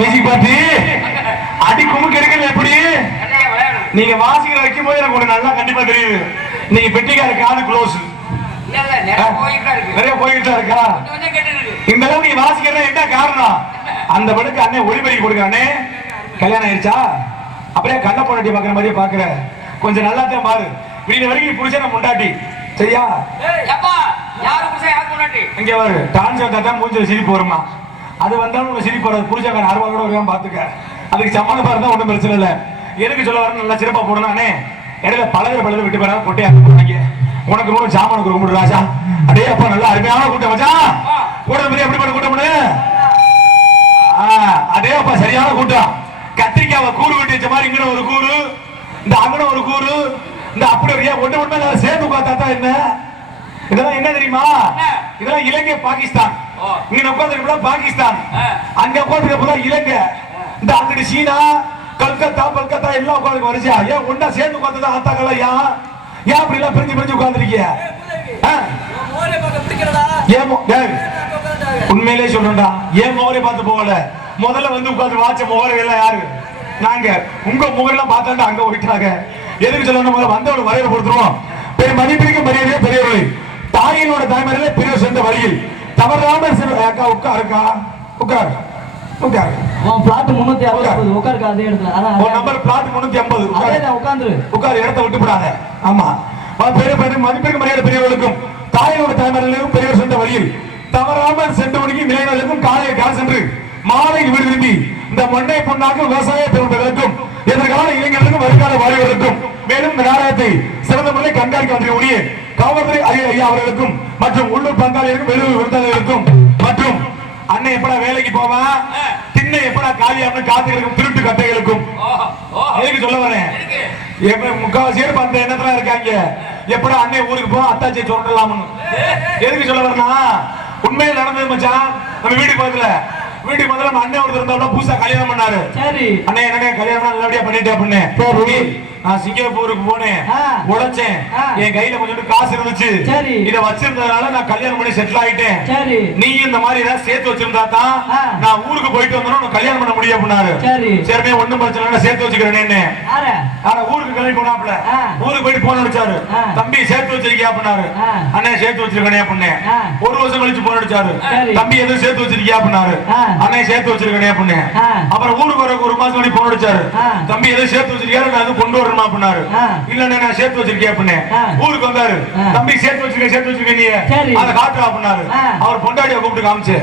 Music party அடி குமுக்கு எடுக்கல எப்படி? நீங்க வாசிக்கிற வைக்கும் போது எனக்கு நல்லா கண்டிப்பா தெரியுது. நீங்க பெட்டிக்கார காது க்ளோஸ் நிறைய போயிட்டு தான் இருக்கா. இந்த அளவு நீ வாசிக்கிறது என்ன காரணம்? அந்த படுக்கு அண்ணன் ஒளிபெருக்கி கொடுக்க அண்ணே கல்யாணம் ஆயிடுச்சா அப்படியே கண்ண பொண்டாட்டி பாக்குற மாதிரியே பாக்குற கொஞ்சம் நல்லா தான் பாரு. விடிய வரைக்கும் புருஷனை முண்டாட்டி சரியா? இங்க பாரு டான்ஸ் வந்தா தான் மூஞ்சில சிரிப்பு வருமா? அது வந்தாலும் உங்க சிரிப்பு வராது. புருஷன் அறுபது கூட வருவான் பாத்துக்க. அதுக்கு சம்மந்தமா இருந்தா ஒண்ணும் பிரச்சனை இல்ல. எதுக்கு சொல்ல வரணும் நல்லா சிறப்பா போடணும் அண்ணே இடையில பழகிற பழகு விட்டு போறாங்க கொட்டையா போறாங்க உனக்கு மூணு சாமானுக்கு கும்பிடு ராஜா. அடே அப்பா நல்லா அருமையான கூட்டம் மச்சான். கூட்டம் பத்தி எப்படி பண்ண கூட்டம் அதே அப்பா சரியான கூட்டம். கத்திரிக்காவை கூறு வெட்டி வச்ச மாதிரி இங்கன ஒரு கூறு. இந்த அங்கன ஒரு கூறு. இந்த அப்படி ஒரு ஒண்ணு எல்லாரும் சேர்ந்து உட்கார்ந்தா தான் என்ன? இதெல்லாம் என்ன தெரியுமா? இதெல்லாம் இலங்கை பாகிஸ்தான். இங்க உட்கார்ந்து பாகிஸ்தான். அங்க உட்கார்ந்து இலங்கை. இந்த அங்கிட்டு சீனா கல்கத்தா கல்கத்தா எல்லாம் உட்கார்ந்து வரிசையா ஏன் ஒண்ணா சேர்ந்து உட்கார்ந்து ஆத்தாக்கள் ஏன் ஏன் அப்படி எல்லாம் பிரிஞ்சு பிரிஞ்சு டேய், உண்மையிலே சொல்றேன்டா. ஏன் முகரை பார்த்து போகல? முதல்ல வந்து உட்கார்ந்து வாச்ச முகரை எல்லாம் யாரு? நாங்க. உங்க முகரெல்லாம் பார்த்தாண்டா அங்க போயிட்டாங்க. எதுக்கு சொல்லணும் முதல்ல வந்தவங்க வரையில கொடுத்துருவோம் பெரிய மதிப்பிற்கு மரியாதையே பெரியவர்களை தாயினோட தாய்மறையில பெரிய சென்ற வழியில். தவறாமல் செல்வ- அக்கா உட்கார் உட்கார் உன் பிளாட் முன்னூத்தி அறுபது உட்காருக்கா அதே இடத்துல உன் நம்பர் பிளாட் முன்னூத்தி ஐம்பது உட்கார் உட்கார் இடத்தை விட்டு போடாத. ஆமா. பெரிய பெரிய மதிப்பிற்கு மரியாதை பெரியவர்களுக்கும் தாயோட தாய்மார்களுக்கும் பெரியவர் சென்ற வழியில் தவறாமல் சென்றவனுக்கு நிலைகளுக்கும் காலையை கால் சென்று? மாலை வீடு திரும்பி இந்த மண்ணை பொண்ணாக்கும் விவசாய பெருமக்களுக்கும் எதிர்கால இளைஞர்களுக்கும் வருங்கால வாலிபர்களுக்கும் மேலும் நாடகத்தை சிறந்த முறையில் கண்காணிக்க ஊழிய காவல்துறை ஐயா ஐயா அவர்களுக்கும் மற்றும் உள்ளூர் பங்காளிகளுக்கும் வெளியூர் விருந்தாளிகளுக்கும் மற்றும் அண்ணன் எப்படா வேலைக்கு போவான் திண்ணை எப்படா காலியாம்னு காத்துகளுக்கும் திருட்டு கட்டைகளுக்கும் எதுக்கு சொல்ல வரேன்? எப்ப முக்காவாசி பேர் அந்த எண்ணத்துல இருக்காங்க? எப்படா அண்ணன் ஊருக்கு போவோம் அத்தாச்சியை சொல்லலாம்னு எதுக்கு சொல்ல வரேன்னா உண்மையில நடந்தது மச்சான் நம்ம வீட்டுக்கு பக்கத்துல. வீட்டுக்கு முதல்ல அண்ணன் ஒருத்தர் இருந்தாலும் புதுசா கல்யாணம் பண்ணாரு. சரி. அண்ணே என்னண்ணே கல்யாணம் நல்லபடியா பண்ணிட்டேன் அப்படின்னு. நான் சிங்கப்பூருக்கு போனேன். உழைச்சேன். என் கையில கொஞ்சம் காசு இருந்துச்சு. இத வச்சிருந்ததுனால நான் கல்யாணம் பண்ணி செட்டில் ஆயிட்டேன் நீ இந்த மாதிரி ஏதாவது சேர்த்து வச்சிருந்தா தான். நான் ஊருக்கு போயிட்டு வந்தோம் கல்யாணம் பண்ண முடியும் அப்படின்னாரு சரி. சரிமே ஒண்ணும் பிரச்சனை இல்லை சேர்த்து வச்சுக்கிறேன்னு ஆனா ஊருக்கு கிளம்பி போனாப்ல. ஊருக்கு போயிட்டு போன் அடிச்சாரு. தம்பி சேர்த்து வச்சிருக்கியா அப்படின்னாரு ஆ. அண்ணே சேர்த்து வச்சிருக்கனே அப்படின்னு ஆ. ஒரு வருஷம் கழிச்சு போன் அடிச்சாரு சரி. தம்பி எதுவும் சேர்த்து வச்சிருக்கியா அப்படின்னாரு ஆ. அண்ணே சேர்த்து வச்சிருக்கனே அப்படின்னு ஆ. அப்புறம் ஊருக்கு வர ஒரு மாசம் கழிச்சு போன் அடிச்சாரு. தம்பி எதுவும் சேர்த்து வச்சிருக்கியா நான் கொண்டு வரணுமா அப்படின்னாரு ஆ. இல்லண்ணே நான் சேர்த்து வச்சிருக்கேன் அப்படின்னு ஆ. ஊருக்கு வந்தாரு ஆ. தம்பி சேர்த்து வச்சிருக்க சேர்த்து வச்சிருக்க நீ சரி. அதை காட்டுறா அப்படின்னாரு ஆ. அவர் பொண்டாட்டியை கூப்பிட்டு காமிச்சு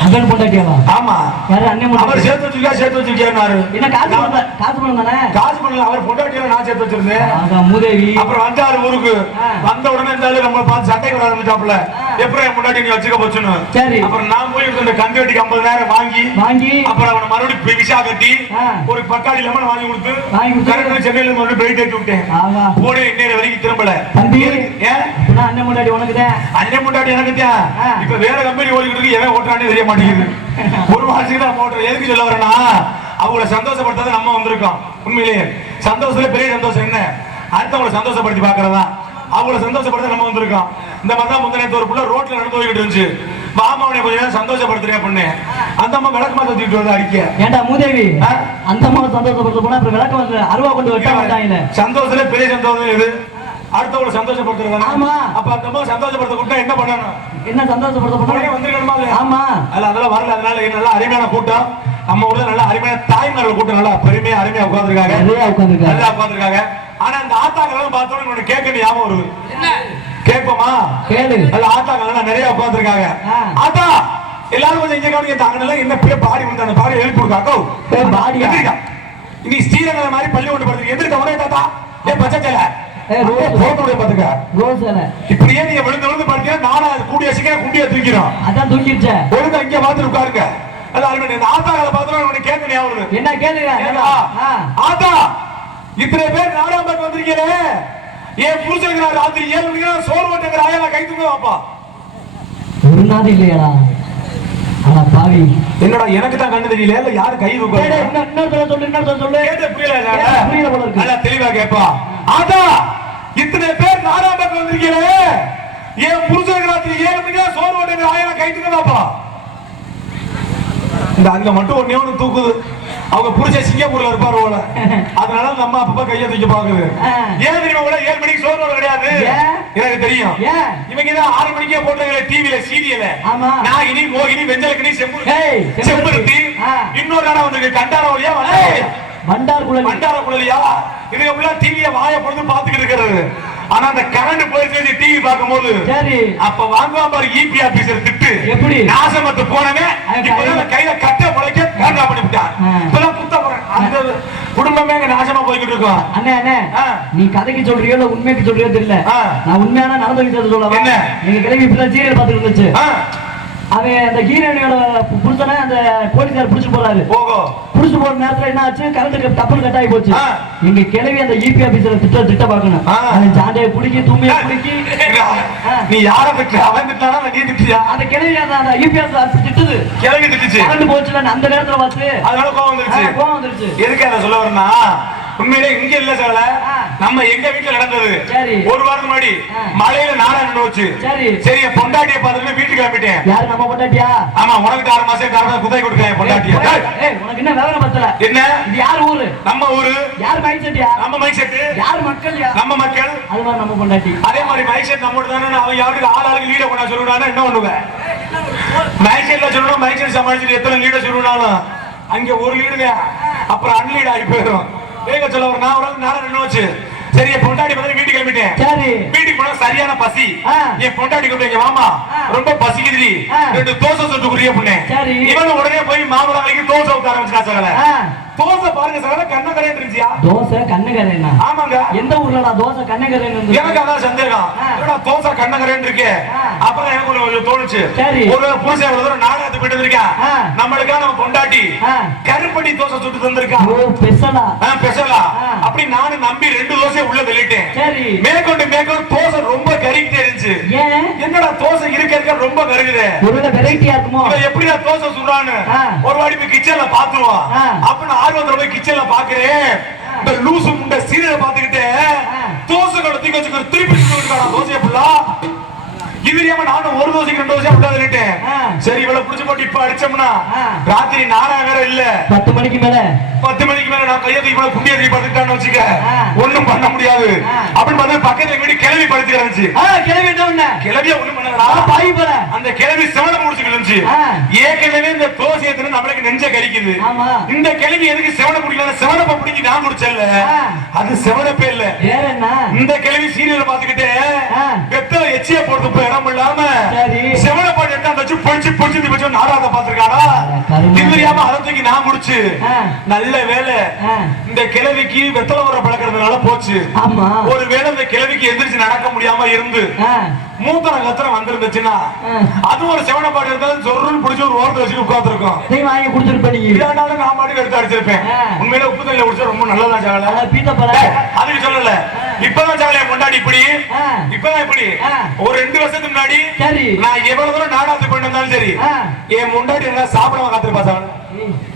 அகல் பொண்டாட்டியாவா ஆமா யாரு அண்ணன் அவர் பொண்டாட்டி சேர்த்து வச்சிருக்கா சேர்த்து வச்சிருக்கேன்னாரு என்ன காசு பணம் தா- காசு பணம் தானே காசு பண்ணல அவர் பொண்டாட்டியில நான் சேர்த்து வச்சிருந்தேன் அதான் மூதேவி அப்புறம் வந்தாரு ஊருக்கு ஆ. வந்த உடனே இருந்தாலும் நம்ம பார்த்து சட்டை வர ஆரம்பிச்சாப்ல. எப்படி என் முன்னாடி நீ வச்சுக்க போச்சுன்னு சரி. அப்புறம் நான் போய் இந்த கந்து வெட்டிக்கு ஐம்பது நேரம் வாங்கி வாங்கி அப்புறம் அவனை மறுபடியும் விசா கட்டி ஆ. ஒரு பக்காடி லெமன் வாங்கி கொடுத்து வாங்கி கொடுத்து. கரெக்டா சென்னையில மறுபடியும் பிரைட் ஏற்றி விட்டேன் ஆமா. போனே இன்னேர வரைக்கும் திரும்பல. தம்பி. ஏன்? அண்ணன் பொண்டாட்டி உனக்கு அண்ணன் முன்னாடி எனக்கு தான். இப்ப வேற கம்பெனி ஓடிக்கிட்டு இருக்கு எவன் ஓட்டுறானே தெரிய மாட்டேங்குது. ஒரு மாசத்துக்கு தான் ஓட்டுறேன். எதுக்கு சொல்ல வரேன்னா அவங்கள சந்தோஷப்படுத்தாத நம்ம வந்திருக்கோம். உண்மையிலேயே. சந்தோஷத்துல பெரிய சந்தோஷம் என்ன? அடுத்தவங்களை சந்தோஷப்படுத்தி பாக்குறதா அவங்கள சந்தோஷப்படுத்த நம்ம வந்திருக்கோம். இந்த மாதிரி தான் முந்தின ஒரு புள்ள ரோட்ல நடந்து போய்கிட்டு இருந்துச்சு. மாமாவனை கொஞ்ச நேரம் சந்தோஷப்படுத்துறேன் பண்ணு. அந்த அம்மா விளக்கு மாத்த தூக்கிட்டு வந்து அடிக்க. ஏன்டா மூதேவி? ஆ? அந்த அம்மா சந்தோஷப்படுத்த போனா அப்புறம் விளக்கம் வந்து அருவா கொண்டு வெட்ட மாட்டாங்கல்ல சந்தோஷத்துல பெரிய சந்தோஷம் இது. அடுத்தவங்களை சந்தோஷப்படுத்துறது ஆமா. அப்ப அந்த அம்மா சந்தோஷப்படுத்த கூட்டா என்ன பண்ணணும்? என்ன சந்தோஷப்படுத்த போனா? வந்திருக்கணுமா? ஆமா. அதுல அதெல்லாம் வரல. அதனால நல்லா அருமையான கூட்டம். நம்ம ஊர்ல நல்ல அருமையான தாய்மார்கள் கூட்டம். நல்லா பெருமையா அருமையா உட்கார்ந்துருக்காங்க. நிறைய உட்காந்துருக்காங்க நல்லா உட்கார்ந்துருக்காங்க. ஆனா இந்த ஆத்தாக்கள் பார்த்தோன்னு உனக்கு கேட்க ஞாபகம் வருது. கேட்போமா? கேளு. ஆத்தாக்கள் எல்லாம் நிறைய உட்கார்ந்துருக்காங்க. ஆ. ஆத்தா எல்லாரும் கொஞ்சம் இங்க கவனிங்க. தாங்கல என்ன பேர் பாடி வந்து அந்த பாடி எழுப்பி கொடுக்காக்கோ பேர் பாடியா? எந்திரிக்கா. நீ ஸ்ரீரங்கம் மாதிரி பள்ளி ஒன்று படுத்து எந்திரிக்க உடனே தாத்தா. ஏ பச்சை. இப்படியே நீங்க விழுந்து விழுந்து பார்த்தீங்கன்னா நானா கூடிய சீக்கிரம் குண்டியா தூக்கிறோம் அதான் தூக்கிடுச்சே. ஒழுங்கா இங்க பார்த்து உட்காருங்க. ஞாபகம் வருது. என்ன கேளுங்க. ஆத்தா இத்தனை பேர் நாடாம் என் புருஷனுக்கு நான் ராத்திரி ஏழு மணிக்கு நான் சோறு ஓட்டுங்கிற ஆயா நான் கை தூங்க வாப்பா. ஒரு நாள் இல்லையாடா ஆனா பாவி. என்னடா எனக்கு தான் கண்ணு தெரியல இல்ல யாரு கை டேய், தூக்க டேய், இன்னும் இன்னொரு தடவை சொல்லு தடவை சொல்லு. கேட்ட புரியல புரியல போல இருக்கு. நல்லா தெளிவா கேப்பா. ஆத்தா இத்தனை பேர் நாடாம் பக்கம் வந்திருக்கீங்களே? என் புருஷனுக்கு ராத்திரி ஏழு மணிக்கு சோறு ஓட்டுங்கிற ஆயா நான் கை தூங்க வாப்பா. இந்த அங்க மட்டும் ஒன்னே ஒண்ணு தூக்குது. அவங்க புருஷ சிங்கப்பூர்ல இருப்பாரு போல. அதனால நம்ம அப்பப்ப கைய தூக்கி பாக்குது. ஏன் தெரியுமா கூட ஏழு மணிக்கு சோறு வர கிடையாது? எனக்கு தெரியும்? இவங்க தான் ஆறு மணிக்கே போட்டாங்களே டிவில சீரியல. நாகினி மோகினி வெஞ்சலக்கனி செம்பு செம்பருத்தி. இன்னொரு நாடா வந்திருக்கு. கண்டார வழியா ஏய், வண்டார் குழலி. மண்டார குழலியா? இதுக்கு டிவிய வாய பொழுது பாத்துக்கிட்டு இருக்கிறது. ஆனா அந்த கரண்ட் போயிடுச்சு டிவி பார்க்கும்போது சரி. அப்ப வாங்குவான் பாரு இபி ஆபீசர் திட்டு. எப்படி? நாசமத்து போனவன் அது இப்பதான் கையில- கட்ட முளைக்க கேண்டா பண்ணி விட்டான் ஆ. இப்பதான் போறேன். அந்த குடும்பமே நாசமா போய்கிட்டு இருக்கோம். அண்ணே அண்ணே. நீ கதைக்கு சொல்றியோ இல்ல உண்மைக்கு சொல்றியோ தெரியல. நான் உண்மையான நடந்த விஷயத்தை சொல்லவா? என்ன? எங்க கிளம்பி இப்பதான் சீரியல் பார்த்துட்டு இருந்துச்சு. அவன் அந்த ஹீரோயினோட புருஷனை அந்த போலீஸ்கார் புடிச்சு போறாரு. புடிச்சு போற நேரத்துல என்ன ஆச்சு கரண்ட் டப்புனு கட் ஆகி போச்சு. எங்க கிளவி அந்த இபி ஆபீசர் திட்ட திட்ட பாக்கணும். அவன் ஜாண்டையை புடிக்கி தூமையை புடிக்கி. நீ யார திட்டு அவன் திட்டானா நீ திட்டியா அந்த கிளவி அந்த அந்த இபி ஆபீசர் திட்டுது. கிளவி திட்டுச்சு. கரண்ட் போச்சுல அந்த நேரத்துல பார்த்து. அதனால கோவம் வந்துருச்சு. கோவம் வந்துருச்சு. எதுக்கு அதை சொல்ல வரேன்னா உண்மையிலே இங்க இல்ல ஆ. நம்ம எங்க வீட்டுல நடந்தது. ஒரு வாரம் முன்னாடி. மழையில நாடா நின்று வச்சு சரி. பொண்டாட்டியை பார்த்துட்டு வீட்டுக்கு கிளம்பிட்டேன். யாரு நம்ம பொண்டாட்டியா? ஆமா உனக்கு ஆறு மாசம் காரணம் குதை கொடுக்க என் பொண்டாட்டிய? உனக்கு என்ன விவரம் பத்தல. என்ன? இது யார் ஊரு? நம்ம ஊரு. யார் மைண்ட் செட்டியா நம்ம மைக் செட்டு யார் மக்கள் நம்ம மக்கள். அது மாதிரி நம்ம பொண்டாட்டி. அதே மாதிரி மைக் செட் நம்மோட தானே அவன் யாருக்கு ஆள் ஆளுக்கு லீட கொண்டா சொல்லுவானா என்ன பண்ணுவேன் மைக் செட்ல சொல்லணும் மைக் செட் சமாளிச்சுட்டு எத்தனை லீட சொல்லுனாலும் அங்க ஒரு லீடுங்க அப்புறம் அன்லீட் ஆகி போயிடும். வேக சொல்ல ஒரு நான் ஒரு நேரம் நின்று வச்சு சரி பொண்டாட்டி வந்து வீட்டுக்கு கிளம்பிட்டேன். சரி. போனா சரியான பசி. என் இங்க வாமா ஆ. ரொம்ப பசிக்குதுடி ஆ. ரெண்டு தோசை சுட்டு குடிய பண்ணேன் சரி. இவன் உடனே போய் வரைக்கும் தோசை ஊத்த ஆரம்பிச்சா சகல. தோசை பாருங்க சகல கண்ண கரையா இருந்துச்சியா தோசை கண்ணுக்கரைனா ஆமாங்க எந்த ஊர்லடா தோசை கண்ணுக்கரைன்னு எனக்கு அதான் சந்தேகம். என்னடா தோசை கண்ணங்கரேன்னு இருக்கு ஆ. அப்புறம் எனக்கு ஒரு கொஞ்சம் தோணுச்சு. ஒரு புருஷன் தூரம் நாடகத்துக்கு போயிட்டு வந்திருக்கான் ஆ. நம்மளுக்கா நம்ம பொண்டாட்டி ஆ. கருப்பட்டி தோசை சுட்டு தந்திருக்கா பெசலா. அப்படி நானும் நம்பி ரெண்டு தோசை உள்ள தள்ளிட்டேன் மேற்கொண்டு மேற்கொண்டு தோசை ரொம்ப இருந்துச்சு. ஏன்? என்னடா தோசை இருக்க இருக்க ரொம்ப கருகுது? ஒருவேளை வெரைட்டியா இருக்குமோ? இவன் எப்படிடா தோசை சுடுறான்னு. ஒரு வாடி போய் கிச்சன்ல பாத்துருவான். அப்ப நான் ஆர்வத்துல போய் கிச்சன்ல பாக்குறேன் இந்த லூசு முண்டை சீரியலை சரி இவ்வளவு புடிச்சு போட்டு இப்ப அடிச்சோம்னா. ராத்திரி நானா வேற இல்ல. பத்து மணிக்கு மேல? பத்து மணிக்கு மேல நான் கையை மேல குண்டியை தூக்கி படுத்துட்டான்னு வச்சுக்க. ஒண்ணும் பண்ண முடியாது. அப்படின்னு பார்த்தா பக்கத்துல வீடு கிளவி படுத்துக்க இருந்துச்சு. ஆ கிளம்பி என்ன பண்ண கிளவியா ஒண்ணும் பண்ணலடா. பாய் போல. அந்த கிளவி செவன முடிச்சுக்கிட்டு இருந்துச்சு. ஆ. ஏற்கனவே இந்த தின்னு நம்மளுக்கு நெஞ்ச கரிக்குது. இந்த கிளவி எதுக்கு செவன குடிக்கல செவனப்ப பிடிச்சி நான் குடிச்சல. அது செவனப்பே இல்ல இந்த கிளவி சீரியல் பாத்துக்கிட்டு. வெத்தல எச்சிய போறது இப்ப இடம் இல்லாம. செவனப்பாடு எடுத்து வச்சு பொழிச்சு பொழிச்சு வச்சு நாடாத பாத்துருக்காடா தெரியாம அதை தூக்கி நான் குடிச்சு ஆ. நல்ல வேலை. இந்த கிழவிக்கு வெத்தலை வர பழக்கிறதுனால போச்சு. ஒருவேளை இந்த கிழவிக்கு எந்திரிச்சு நடக்க முடியாம இருந்து ஆ. மூத்தன கத்திரம் வந்திருந்துச்சுன்னா. அது ஒரு செவனப்பாடு இருந்தாலும் சொருன்னு பிடிச்சி ஒரு ஓரத்தை வச்சு உட்காந்துருக்கோம் நீ வாங்கி குடுத்துருப்ப நீ இதாண்டாலும் நான் பாட்டுக்கு எடுத்து அடிச்சிருப்பேன். ஆ. உண்மையில உப்பு தண்ணியில குடிச்சா ரொம்ப நல்லதா சாகல அதுக்கு சொல்லல. இப்பதான் சாகல என் கொண்டாடி இப்படி. இப்பதான் இப்படி. ஒரு ரெண்டு வருஷத்துக்கு முன்னாடி நான் எவ்வளவு தூரம் நாடாத்து போயிட்டு வந்தாலும் சரி. என் முன்னாடி என்ன சாப்பிடாம காத்திருப்பா சாகல